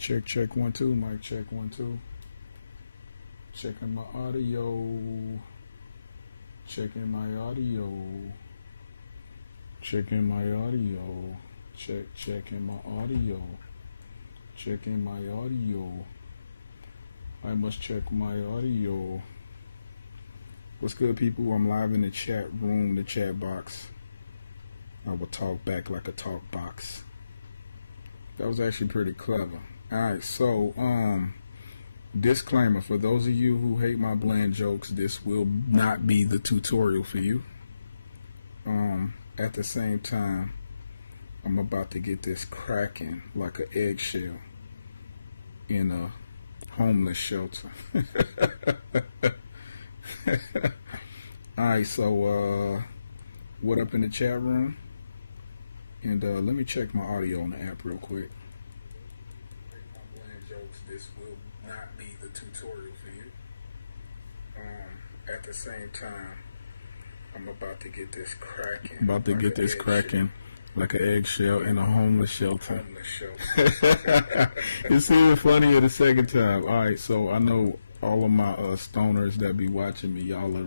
Check, check, 1, 2. Mic check, 1, 2. Checking my audio. Checking my audio. Checking my audio. Checking my audio. Checking my audio. I must check my audio. What's good, people? I'm live in the chat room, the chat box. I will talk back like a talk box. That was actually pretty clever. Alright, so disclaimer for those of you who hate my bland jokes, this will not be the tutorial for you. At the same time, I'm about to get this cracking like an eggshell in a homeless shelter. Alright, so what up in the chat room? And let me check my audio on the app real quick. My bland jokes, this will not be the tutorial for you. At the same time, I'm about to get this cracking. About to get this cracking like an eggshell in a homeless shelter. It's even funnier the second time. Alright, so I know all of my stoners that be watching me, y'all are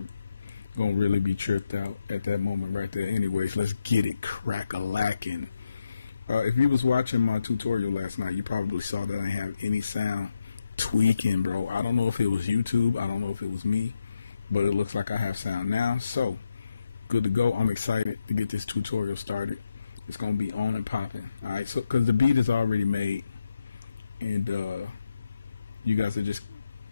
gonna really be tripped out at that moment right there. Anyways, let's get it crack-a-lacking. If you was watching my tutorial last night, you probably saw that I didn't have any sound. Tweaking, bro. I don't know if it was YouTube, I don't know if it was me, but it looks like I have sound now. So good to go. I'm excited to get this tutorial started. It's gonna be on and popping. Alright, so because the beat is already made, and you guys are just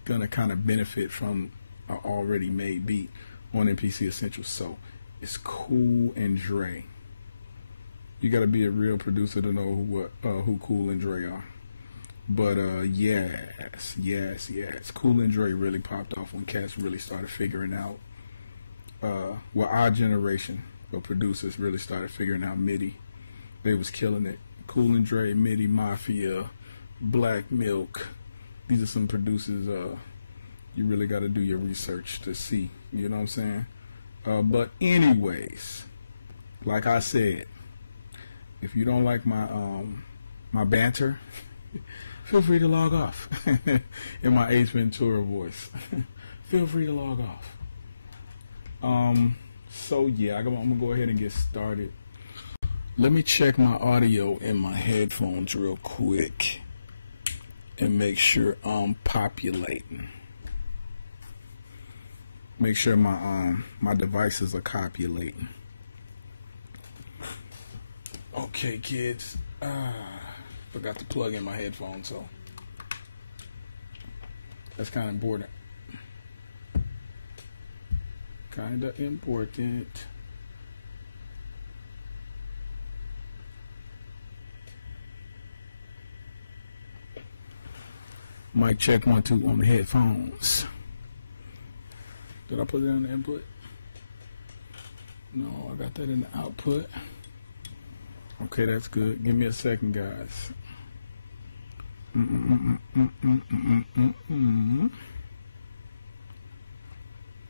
gonna kind of benefit from an already made beat on MPC Essentials. So it's Cool and Dre. You got to be a real producer to know who Cool and Dre are. But yes, Cool and Dre really popped off when cats really started figuring out. Well, our generation of producers really started figuring out MIDI. They was killing it. Cool and Dre, MIDI Mafia, Black Milk. These are some producers. You really got to do your research to see. You know what I'm saying? But anyways, like I said, if you don't like my my banter, feel free to log off. In my Ace Ventura voice, feel free to log off. So yeah, I'm gonna go ahead and get started. Let me check my audio in my headphones real quick and make sure I'm populating. Make sure my devices are copulating. Okay, kids. Forgot to plug in my headphones, so that's kind of important. Kinda important. Mic check 1, 2 on the headphones. Did I put it in the input? No, I got that in the output. Okay, that's good. Give me a second, guys.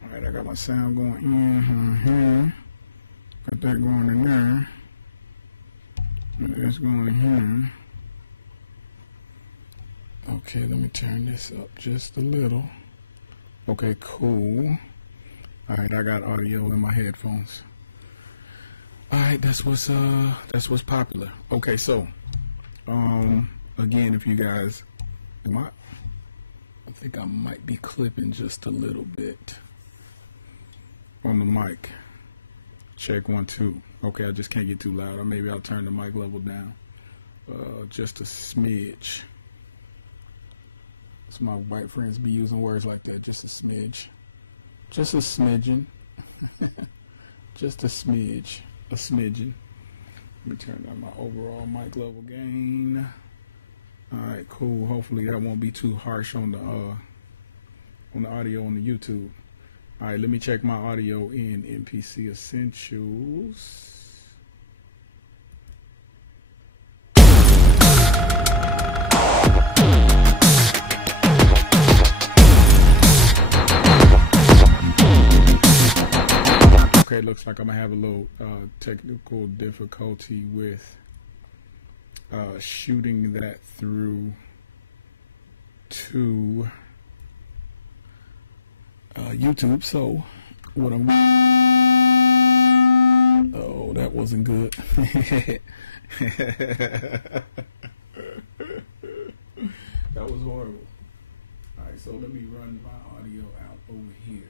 Alright, I got my sound going in here. Got that going in there. That's going in here. Okay, let me turn this up just a little. Okay, cool. Alright, I got audio in my headphones. Alright, that's what's popular. Okay, so again, if you guys I think I might be clipping just a little bit on the mic. Check 1, 2. Okay, I just can't get too loud. Or maybe I'll turn the mic level down. Just a smidge. So my white friends be using words like that. Just a smidge. Just a smidgen. Just a smidge. A smidgen. Let me turn down my overall mic level gain. Alright, cool. Hopefully that won't be too harsh on the audio on the YouTube. Alright, let me check my audio in MPC Essentials. Okay, looks like I'm gonna have a little technical difficulty with shooting that through to YouTube. So what I'm, oh, that wasn't good. That was horrible. Alright, so let me run my audio out over here.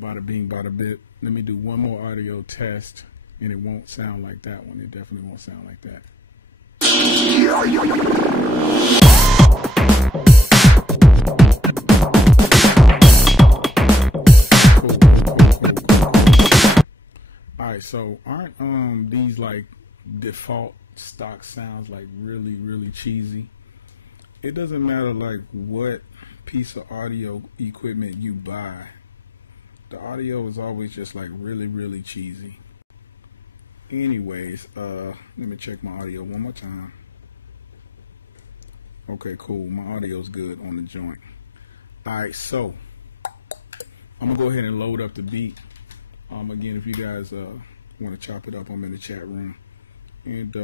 Bada bing, bada bit. Let me do one more audio test, and it won't sound like that one. It definitely won't sound like that. Alright, so aren't these like default stock sounds like really cheesy? It doesn't matter like what piece of audio equipment you buy, the audio is always just like really cheesy. Anyways, let me check my audio one more time. Okay, cool, my audio's good on the joint. Alright, so I'm gonna go ahead and load up the beat. Again, if you guys want to chop it up, I'm in the chat room. And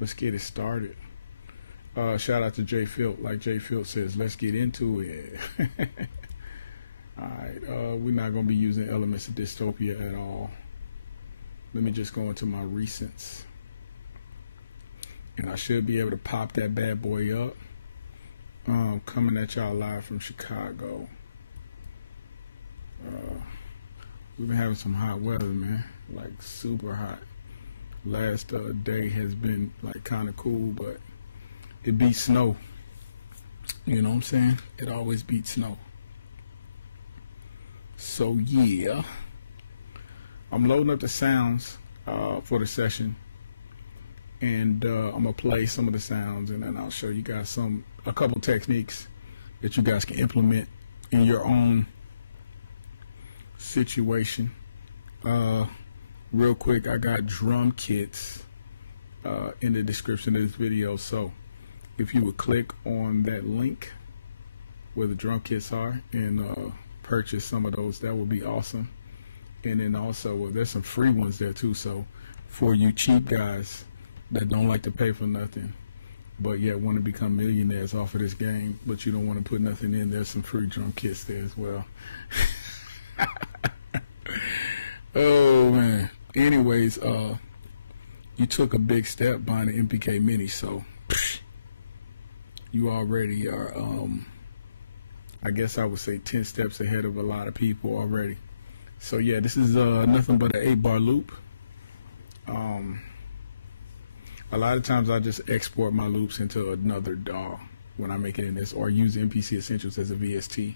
let's get it started. Shout out to Jay Filt. Like Jay Filt says, let's get into it. Alright, we're not going to be using elements of dystopia at all. Let me just go into my recents. And I should be able to pop that bad boy up. Coming at y'all live from Chicago. We've been having some hot weather, man. Like super hot. Last day has been like kind of cool, but it beats snow. You know what I'm saying? It always beats snow. So yeah, I'm loading up the sounds for the session, and I'm gonna play some of the sounds, and then I'll show you guys a couple techniques that you guys can implement in your own situation. Real quick, I got drum kits in the description of this video, so if you would click on that link where the drum kits are and purchase some of those, that would be awesome. And then also there's some free ones there too, so for you cheap guys that don't like to pay for nothing but yet want to become millionaires off of this game, but you don't want to put nothing in, there's some free drum kits there as well. Oh man. Anyways, you took a big step buying an MPK Mini, so you already are, I guess I would say 10 steps ahead of a lot of people already. So yeah, this is nothing but an 8-bar loop. A lot of times I just export my loops into another DAW when I make it in this, or use MPC Essentials as a VST.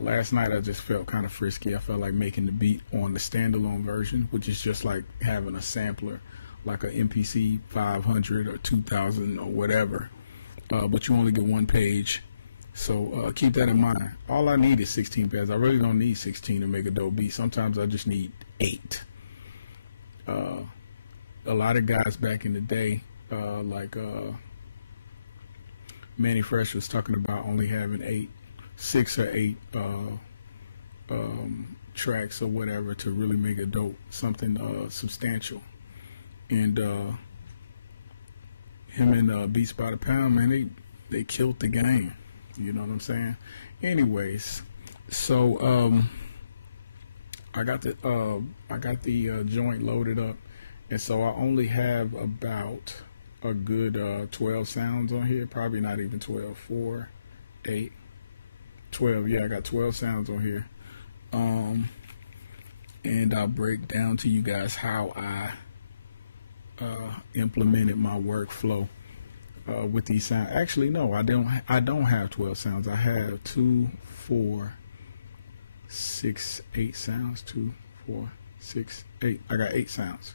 Last night I just felt kind of frisky. I felt like making the beat on the standalone version, which is just like having a sampler, like a MPC 500 or 2000 or whatever. But you only get one page, so keep that in mind. All I need is 16 pads. I really don't need 16 to make a dope beat. Sometimes I just need 8. A lot of guys back in the day, like Manny Fresh was talking about only having 6 or 8 tracks or whatever to really make a dope, something substantial. And him and Beats by the Pound, man, they killed the game. You know what I'm saying? Anyways, so I got the joint loaded up, and so I only have about a good 12 sounds on here. Probably not even 12. 4, 8, 12. Yeah, I got 12 sounds on here. And I'll break down to you guys how I implemented my workflow with these sounds. Actually, no, I don't have 12 sounds. I have 2, 4, 6, 8 sounds. 2, 4, 6, 8. I got 8 sounds.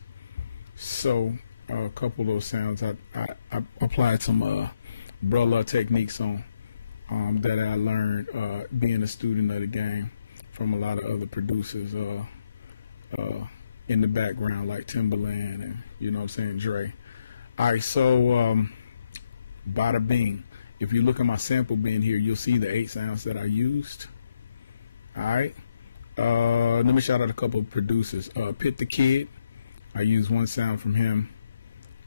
So a couple of those sounds I applied some Brella techniques on that I learned being a student of the game from a lot of other producers in the background, like Timbaland and, you know what I'm saying, Dre. Alright, so bada bing. If you look at my sample bin here, you'll see the 8 sounds that I used. Alright. Let me shout out a couple of producers. Pit the Kid, I used 1 sound from him.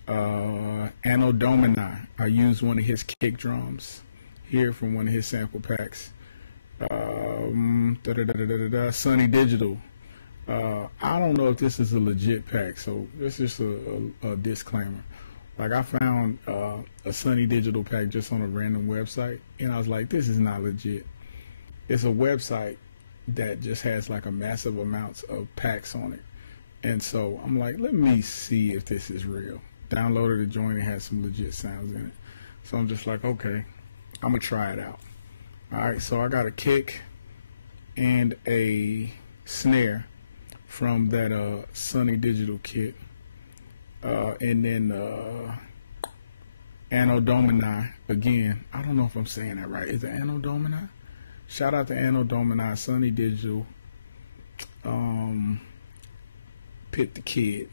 Anno Domini. I used one of his kick drums here from one of his sample packs. Sunny Digital. I don't know if this is a legit pack, so this is a disclaimer. Like, I found a Sunny Digital pack just on a random website, and I was like, this is not legit. It's a website that just has like a massive amounts of packs on it. And so I'm like, let me see if this is real. Downloaded the joint, it had some legit sounds in it. So I'm just like, okay, I'm gonna try it out. Alright, so I got a kick and a snare from that Sunny Digital kit. And then Anno Domini again. I don't know if I'm saying that right. Is it Anno Domini? Shout out to Anno Domini, Sunny Digital, Pit the Kid.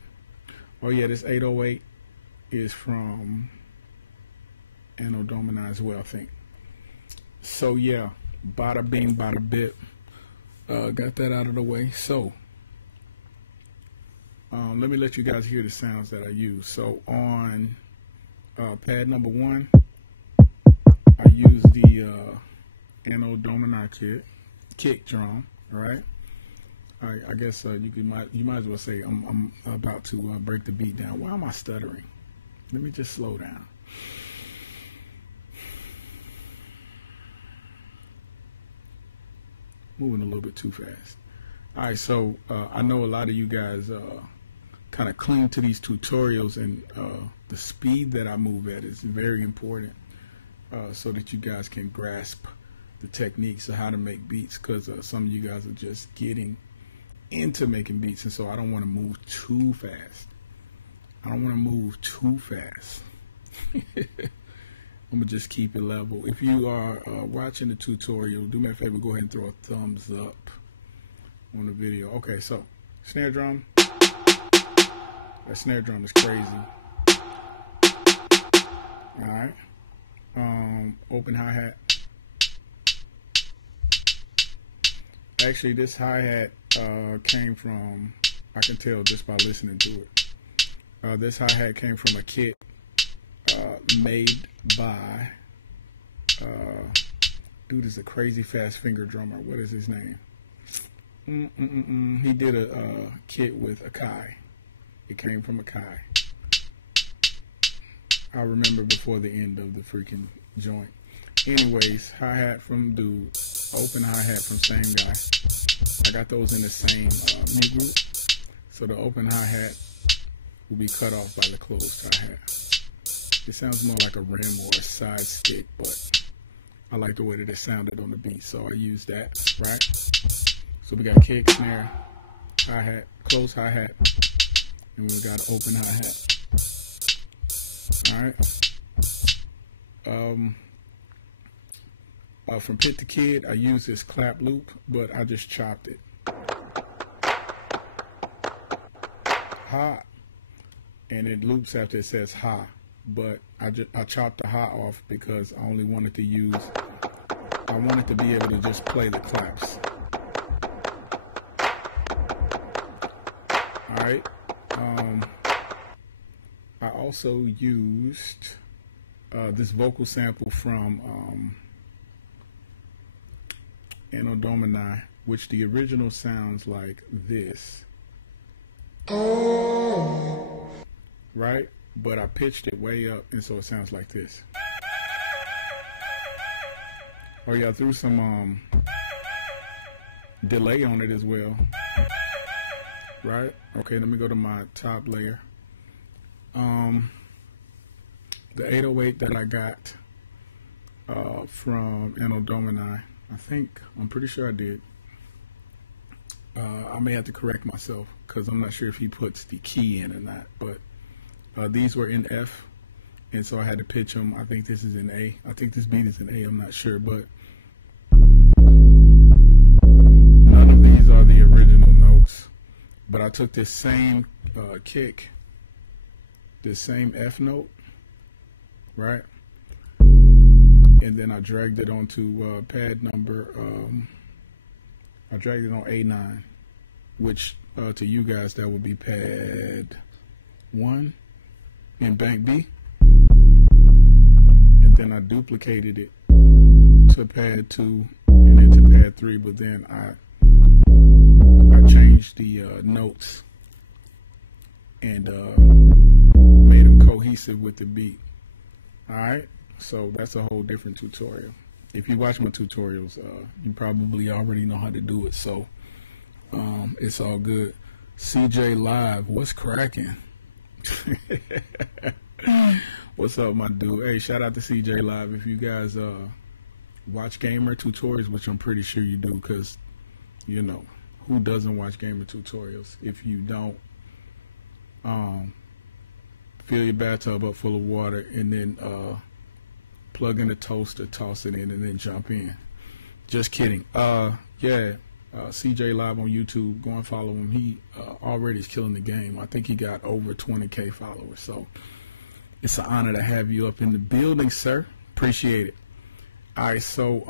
Oh yeah, this 808 is from Anno Domini as well, I think. So yeah, bada bing, bada bit. Got that out of the way. So let me let you guys hear the sounds that I use. So on pad number 1, I use the Anno Domini kick drum, right? All right, I guess you might as well say I'm about to break the beat down. Why am I stuttering? Let me just slow down. Moving a little bit too fast. All right, so I know a lot of you guys kind of cling to these tutorials, and the speed that I move at is very important so that you guys can grasp the techniques of how to make beats, because some of you guys are just getting into making beats, and so I don't want to move too fast. I'm gonna just keep it level. If you are watching the tutorial, do me a favor, go ahead and throw a thumbs up on the video. Okay, so snare drum. That snare drum is crazy. All right. Open hi-hat. Actually, this hi-hat came from, I can tell just by listening to it. This hi-hat came from a kit made by, dude is a crazy fast finger drummer. What is his name? He did a kit with Akai. It came from Akai. I remember before the end of the freaking joint. Anyways, hi-hat from dude. Open hi-hat from same guy. I got those in the same MIDI group. So the open hi-hat will be cut off by the closed hi-hat. It sounds more like a rim or a side stick, but I like the way that it sounded on the beat, so I use that, right? So we got kick, snare, hi-hat, closed hi-hat, and we got an open hi-hat. Alright. From Pit the Kid, I use this clap loop, but I just chopped it. Ha. And it loops after it says ha. But I chopped the ha off because I only wanted to use, I wanted to be able to just play the claps. Alright. I also used this vocal sample from Anno Domini, which the original sounds like this. Right? But I pitched it way up, and so it sounds like this. Oh yeah, I threw some delay on it as well. Right? Okay, let me go to my top layer. The 808 that I got from Anno Domini, I'm pretty sure I did. I may have to correct myself because I'm not sure if he puts the key in or not, but these were in F, and so I had to pitch them. I think this is in A. I think this beat is in A. I'm not sure, but none of these are the original notes. But I took this same kick, this same F note, right? And then I dragged it onto pad number, I dragged it on A9, which to you guys that would be pad 1. in bank B, and then I duplicated it to pad 2 and then to pad 3, but then I changed the notes and made them cohesive with the beat. Alright, so that's a whole different tutorial. If you watch my tutorials, you probably already know how to do it, so it's all good. CJ Live, what's cracking? What's up, my dude? Hey, shout out to CJ Live. If you guys watch gamer tutorials, which I'm pretty sure you do, because, you know, who doesn't watch gamer tutorials? If you don't, fill your bathtub up full of water and then plug in the toaster, toss it in, and then jump in. Just kidding. CJ Live on YouTube, go and follow him. He already is killing the game. I think he got over 20K followers, so it's an honor to have you up in the building, sir. Appreciate it. All right, so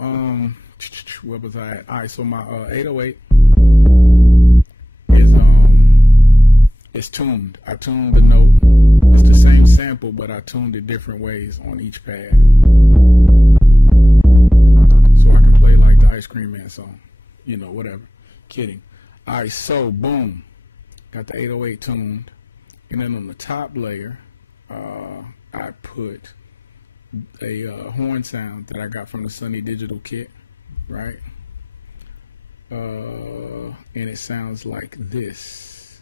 where was I at? All right, so my 808 is tuned. I tuned the note. It's the same sample, but I tuned it different ways on each pad, so I can play like the Ice Cream Man song. You know, whatever. Kidding. All right, so boom, got the 808 tuned, and then on the top layer, I put a horn sound that I got from the Sunny Digital kit, right? And it sounds like this.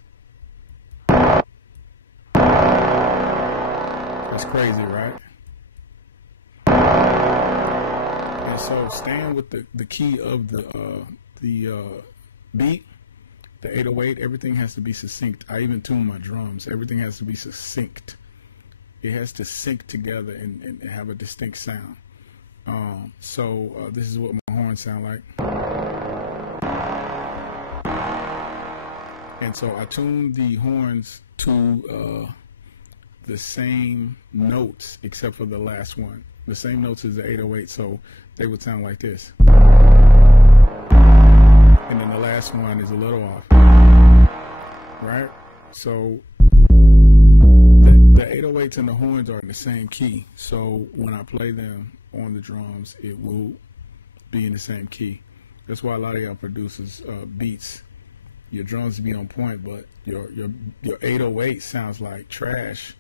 That's crazy, right? And so staying with the key of the beat, the 808, everything has to be succinct. I even tune my drums. Everything has to be succinct. It has to sync together and have a distinct sound. This is what my horns sound like. And so I tuned the horns to the same notes except for the last one. The same notes as the 808, so they would sound like this. And then the last one is a little off, right? So the 808s and the horns are in the same key, so when I play them on the drums, it will be in the same key. That's why a lot of y'all producers beats, your drums be on point, but your 808 sounds like trash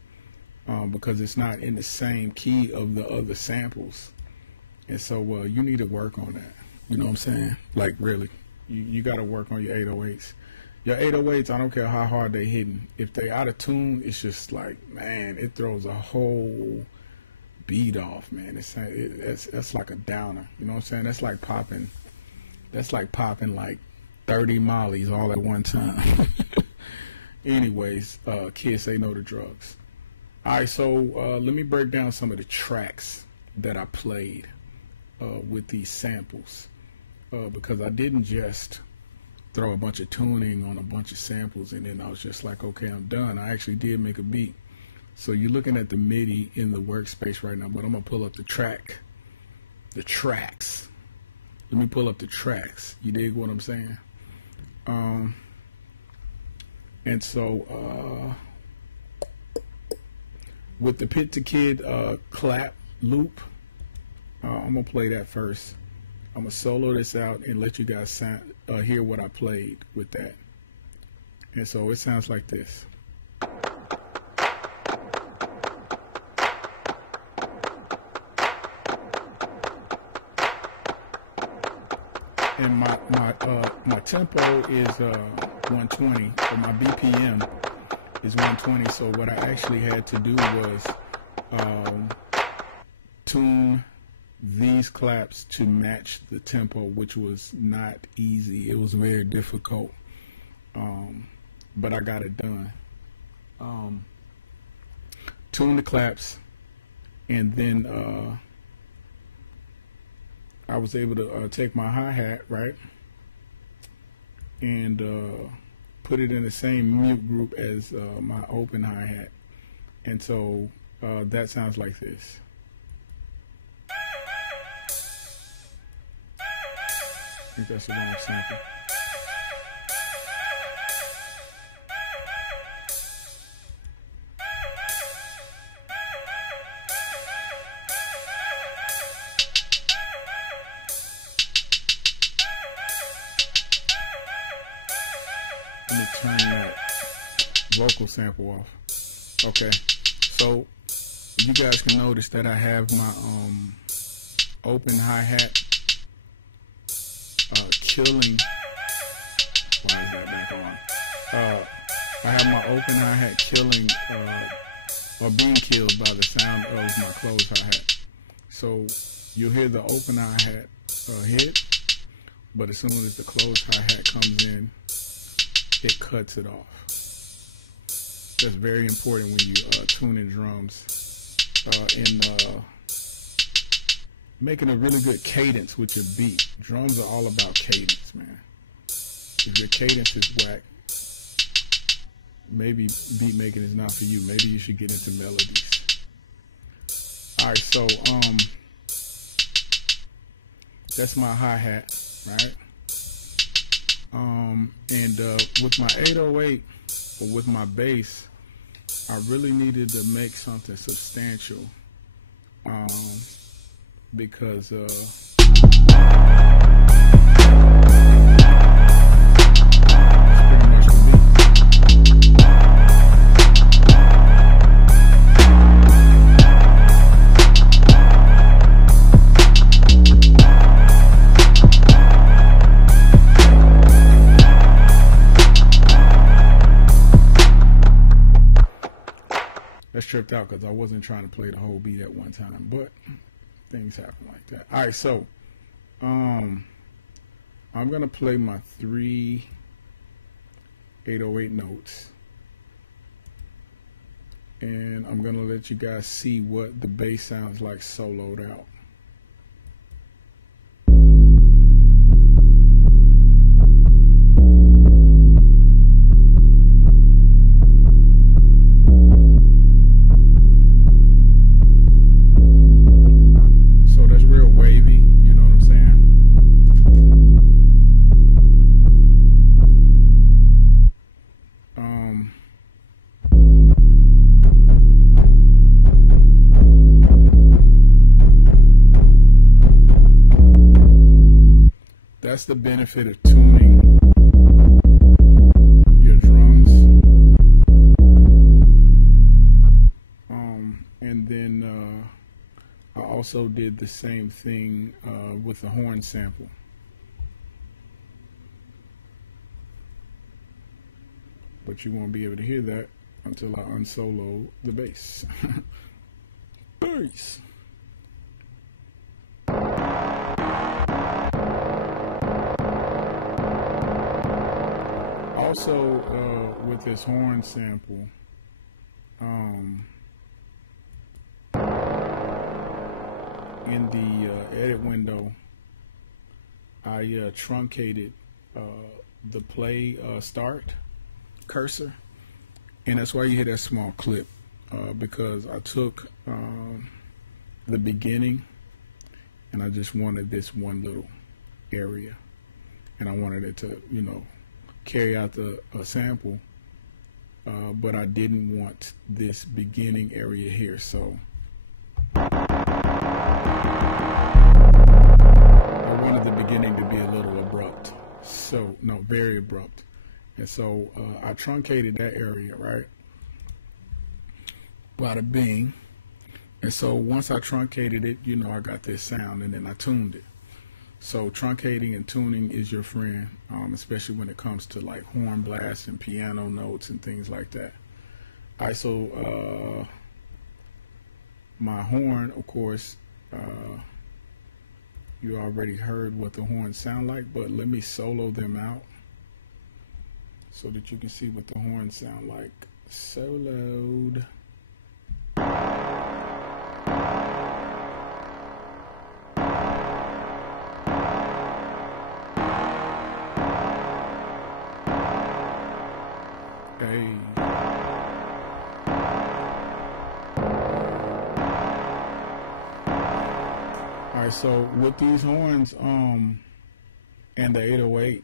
because it's not in the same key of the other samples. And so you need to work on that. You know what I'm saying? Like, really. You got to work on your 808s. Your 808s, I don't care how hard they're hitting. If they out of tune, it's just like, man, it throws a whole beat off, man. That's like a downer. You know what I'm saying? That's like popping like 30 mollies all at one time. Anyways, kids say no to drugs. All right, so let me break down some of the tracks that I played with these samples. Because I didn't just throw a bunch of tuning on a bunch of samples and then I was just like, okay, I'm done. I actually did make a beat. So you're looking at the MIDI in the workspace right now, but I'm going to pull up the tracks. Let me pull up the tracks. You dig what I'm saying? And so with the Pit to Kid clap loop, I'm going to play that first. I'm going to solo this out and let you guys hear what I played with that. And so it sounds like this. And my tempo is 120, but my BPM is 120. So what I actually had to do was tune these claps to match the tempo, which was not easy. It was very difficult, but I got it done. Tune the claps, and then I was able to take my hi-hat, right, and put it in the same mute group as my open hi-hat, and so that sounds like this. I think that's the wrong sample. Let me turn that vocal sample off. Okay, so you guys can notice that I have my open hi-hat killing. Why is that back on? I have my open hi-hat killing or being killed by the sound of my closed hi-hat. So you'll hear the open hi-hat hit, but as soon as the closed hi-hat comes in, it cuts it off. That's very important when you tune in drums in making a really good cadence with your beat. Drums are all about cadence, man. If your cadence is whack, maybe beat making is not for you. Maybe you should get into melodies. Alright, so that's my hi-hat, right? And with my 808 or with my bass, I really needed to make something substantial because tripped out because I wasn't trying to play the whole beat at one time, but things happen like that. All right, so I'm gonna play my 3 808 notes, and I'm gonna let you guys see what the bass sounds like soloed out. That's the benefit of tuning your drums. And then I also did the same thing with the horn sample. But you won't be able to hear that until I unsolo the bass. Bass. Also, with this horn sample, in the edit window, I truncated the play start cursor, and that's why you hear that small clip, because I took the beginning and I just wanted this one little area, and I wanted it to, you know, carry out the sample, but I didn't want this beginning area here, so I wanted the beginning to be a little abrupt, so no, very abrupt, and so I truncated that area, right? Bada bing. And so once I truncated it, you know, I got this sound, and then I tuned it. So truncating and tuning is your friend, especially when it comes to like horn blasts and piano notes and things like that. All right, so my horn, of course, you already heard what the horns sound like, but let me solo them out so that you can see what the horns sound like soloed. Alright, so with these horns and the 808,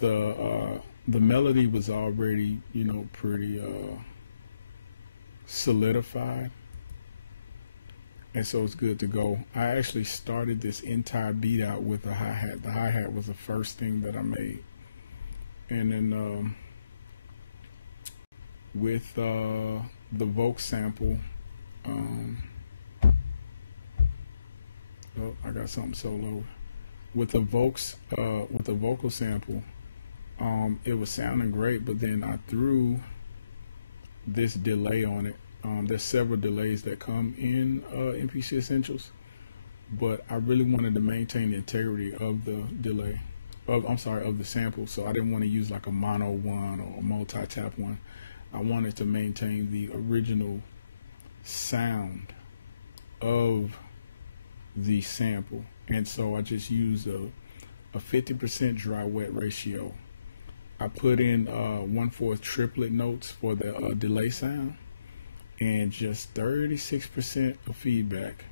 the melody was already, you know, pretty solidified, and so it's good to go. I actually started this entire beat out with a hi-hat. The hi-hat was the first thing that I made, And then with the Vogue sample, oh, I got something solo. With the vocal sample, it was sounding great, but then I threw this delay on it. There's several delays that come in MPC Essentials, but I really wanted to maintain the integrity of the delay, of the sample. So I didn't want to use like a mono one or a multi-tap one. I wanted to maintain the original sound of the sample, and so I just used a 50% dry wet ratio. I put in 1/4 triplet notes for the delay sound, and just 36% of feedback,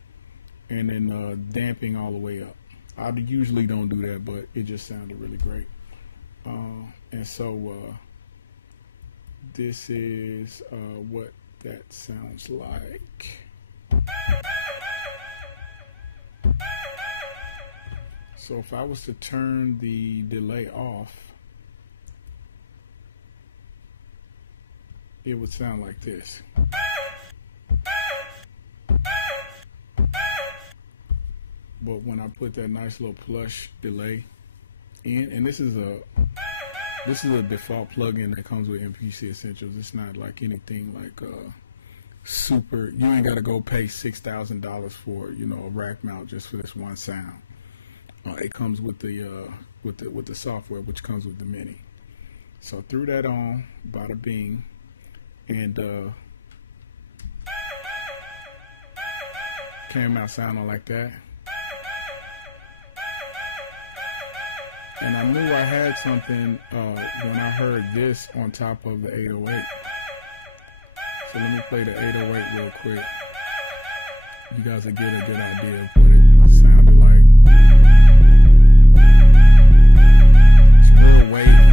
and then damping all the way up. I usually don't do that, but it just sounded really great. And so this is what that sounds like. So if I was to turn the delay off, it would sound like this. But when I put that nice little plush delay in, and this is a default plugin that comes with MPC Essentials. It's not like anything like super. You ain't got to go pay $6,000 for a rack mount just for this one sound. It comes with the software, which comes with the Mini. So threw that on, bada bing, and came out sounding like that. And I knew I had something when I heard this on top of the 808. So let me play the 808 real quick. You guys will get a good idea of what it sounded like. It's real wavy.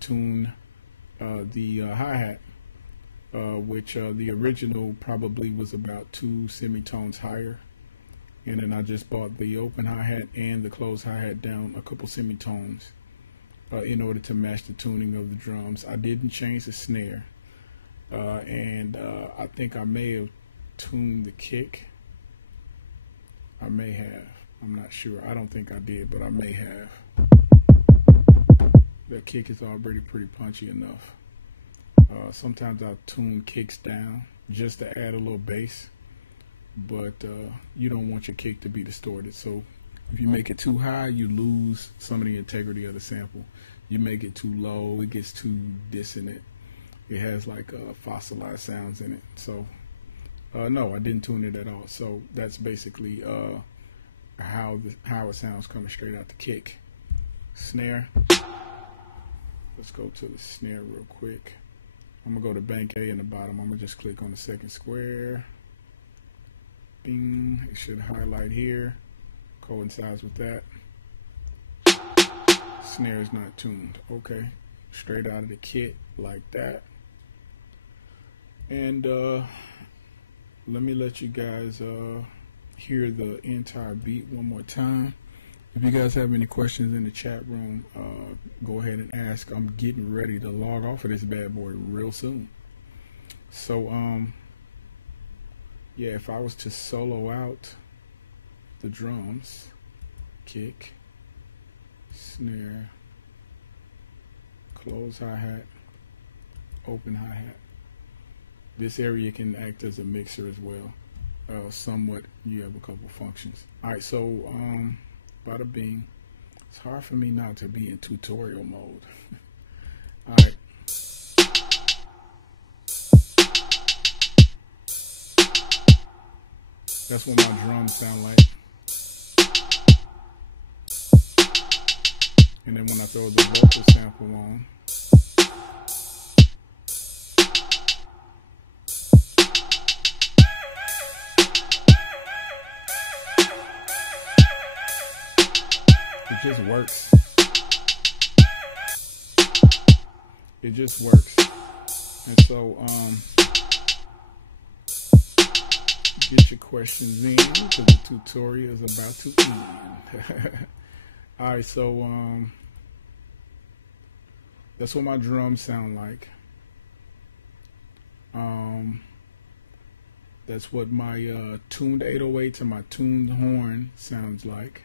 Tune the hi-hat, which the original probably was about 2 semitones higher, and then I just bought the open hi-hat and the closed hi-hat down a couple semitones in order to match the tuning of the drums. I didn't change the snare, and I think I may have tuned the kick. I may have. I'm not sure. I don't think I did, but I may have. The kick is already pretty punchy enough. Sometimes I'll tune kicks down just to add a little bass, but you don't want your kick to be distorted. So if you make it too high, you lose some of the integrity of the sample. You make it too low, it gets too dissonant. It has like fossilized sounds in it. So no, I didn't tune it at all. So that's basically how it sounds coming straight out the kick. Snare. Let's go to the snare real quick. I'm gonna go to bank A in the bottom. I'm gonna just click on the second square. Bing. It should highlight here. Coincides with that. Snare is not tuned. Okay. Straight out of the kit like that. And let me let you guys hear the entire beat one more time. If you guys have any questions in the chat room, go ahead and ask. I'm getting ready to log off of this bad boy real soon. So, yeah, if I was to solo out the drums, kick, snare, close hi-hat, open hi-hat, this area can act as a mixer as well. Somewhat, you have a couple functions. All right, so, bada bing. It's hard for me not to be in tutorial mode. All right. That's what my drums sound like. And then when I throw the vocal sample on, it just works. It just works. And so, get your questions in because the tutorial is about to end. Alright, so that's what my drums sound like. That's what my tuned 808 and my tuned horn sounds like.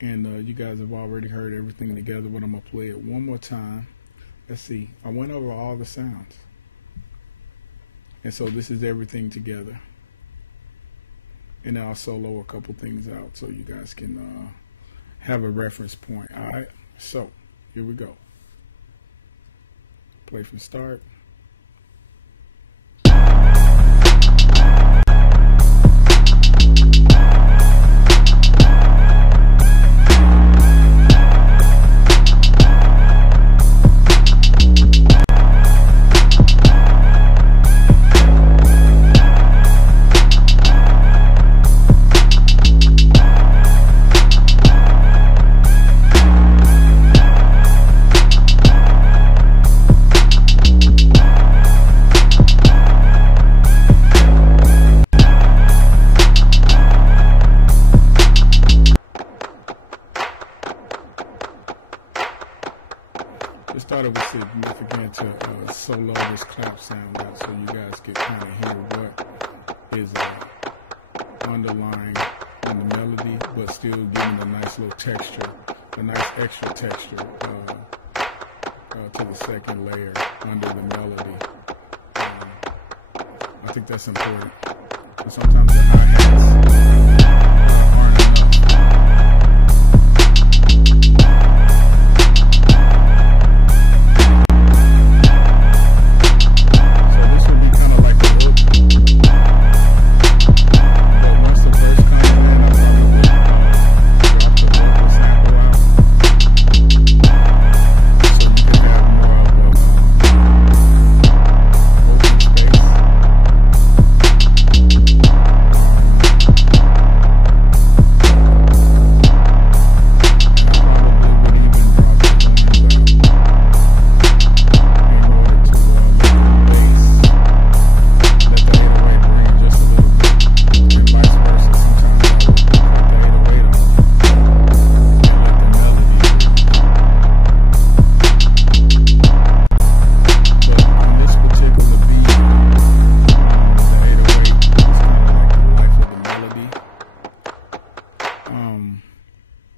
And you guys have already heard everything together, but I'm going to play it one more time. Let's see. I went over all the sounds. And so this is everything together. And I'll solo a couple things out so you guys can have a reference point. All right. So here we go. Play from start. It started with significant to solo this clap sound out so you guys can kind of hear what is underlying in the melody, but still giving a nice little texture, a nice extra texture to the second layer under the melody. I think that's important. And sometimes the hi-hats aren't enough.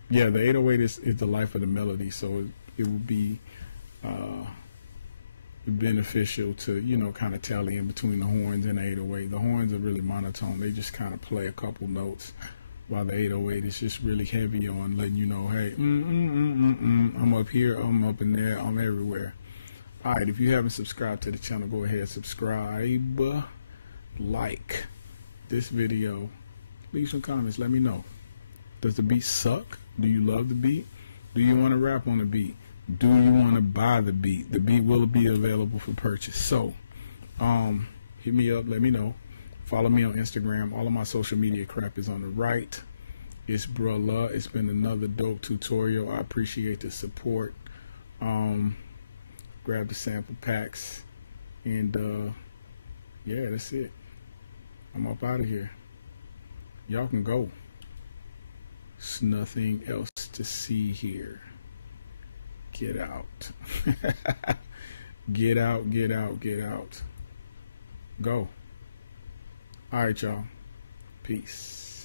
Yeah, the 808 is the life of the melody, so it would be beneficial to, you know, kind of tally in between the horns and the 808. The horns are really monotone. They just kind of play a couple notes, while the 808 is just really heavy on letting you know, hey, I'm up here, I'm up in there, I'm everywhere. All right, if you haven't subscribed to the channel, go ahead, subscribe, like this video, leave some comments, let me know. Does the beat suck? Do you love the beat? Do you want to rap on the beat? Do you want to buy the beat? The beat will be available for purchase. So, hit me up, let me know. Follow me on Instagram. All of my social media crap is on the right. It's Bruh. It's been another dope tutorial. I appreciate the support. Grab the sample packs. And, yeah, that's it. I'm up out of here. Y'all can go. There's nothing else to see here. Get out. Get out, get out, get out. Go. All right, y'all. Peace.